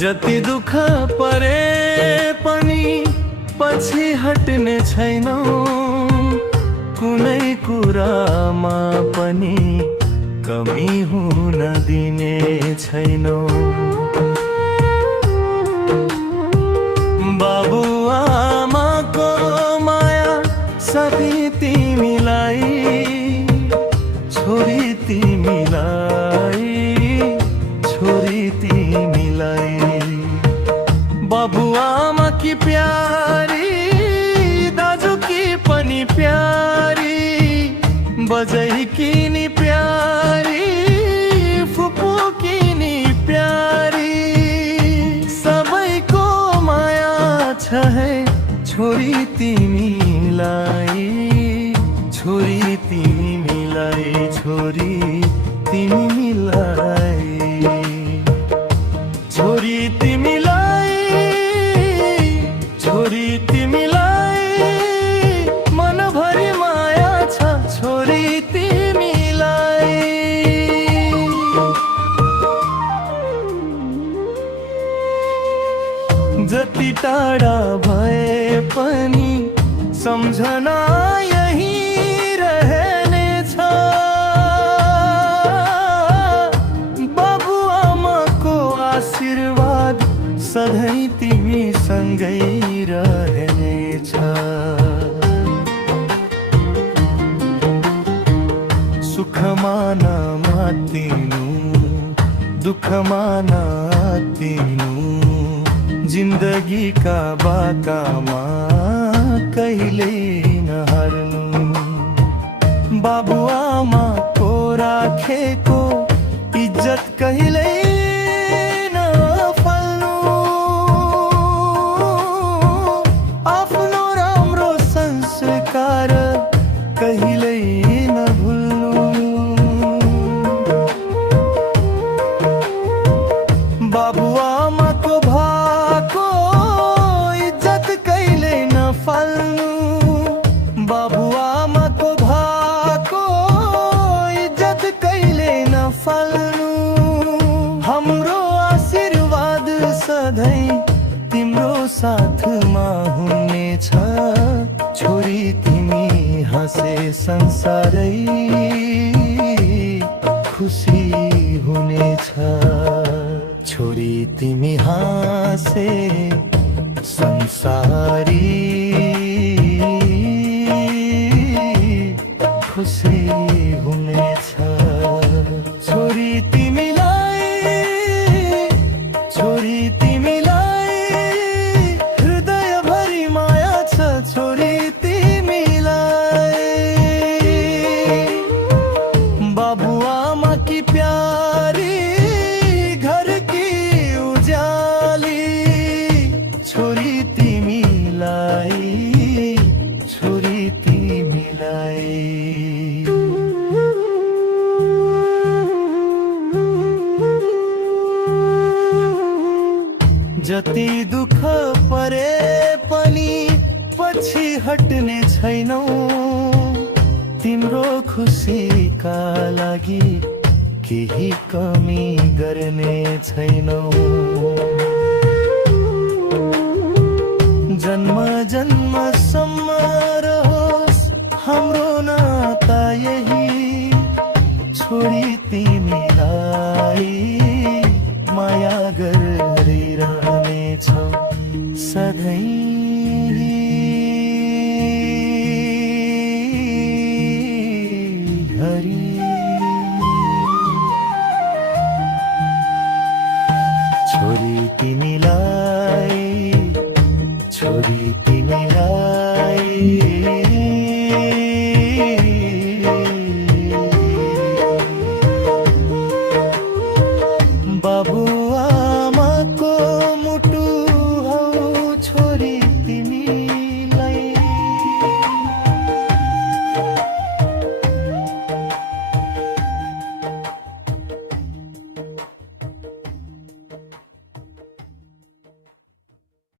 जति दुःख परे पनि पछि हट्ने छैनौ, कुनै कुरामा पनि कमी हुन दिने छैनौ। बाबु आमाको माया साथी तिमीलाई, छोरी तिमीलाई, छोरी तिमीलाई। बाबु आमा की प्यारी, दाजु की पनि प्यारी, बजै की नि प्यारी, फुपू की नि प्यारी। सबैको माया छ है छोरी तिमीलाई, छोरी तिमीलाई, छोरी तिमीलाई, छोरी तिमीलाई, छोरी तिमीलाई। मनभरि माया छ छोरी तिमीलाई। जति टाढा भए पनि सम्झना यही रहनेछ। बाबु आमाको आशीर्वाद सधैँ तिमी सँगै रहनेछ। सुखमा नमातिनु, दुःखमा नआत्तिनु, जिन्दगीका बाटामा कहिल्यै नहार्नु। बाबु आमाको राखेको इज्जत कहिल्यै नफाल्नु। आफ्नो राम्रो संस्कार कहिल्यै नभुल्नु। बाबु आमाको भाको इज्जत कहिल्यै नफाल्नु। बाबु आमाको भाको इज्जत कहिल्यै नफाल्नु। हाम्रो आशीर्वाद सधैँ तिम्रो साथमा हुनेछ। छोरी तिमी हाँसे संसारै खुसी हुनेछ। छोरी तिमी हाँसे संसारी खुसी हुनेछ। छोरी तिमीलाई, छोरी तिमीलाई, हृदयभरि माया छ छोरी तिमीलाई। बाबु आमा की प्यारी, घर की उजाली, छोरी तिमीलाई, छोरी तिमीलाई। जति दुःख परे पनि पछि हट्ने छैनौ, तिम्रो खुसीका लागि केही कमी गर्ने छैनौ। जन्म जन्मसम्म रहोस् हाम्रो नाता यही। छोरी तिमीलाई माया गरिरहनेछौ सधैँ। हरि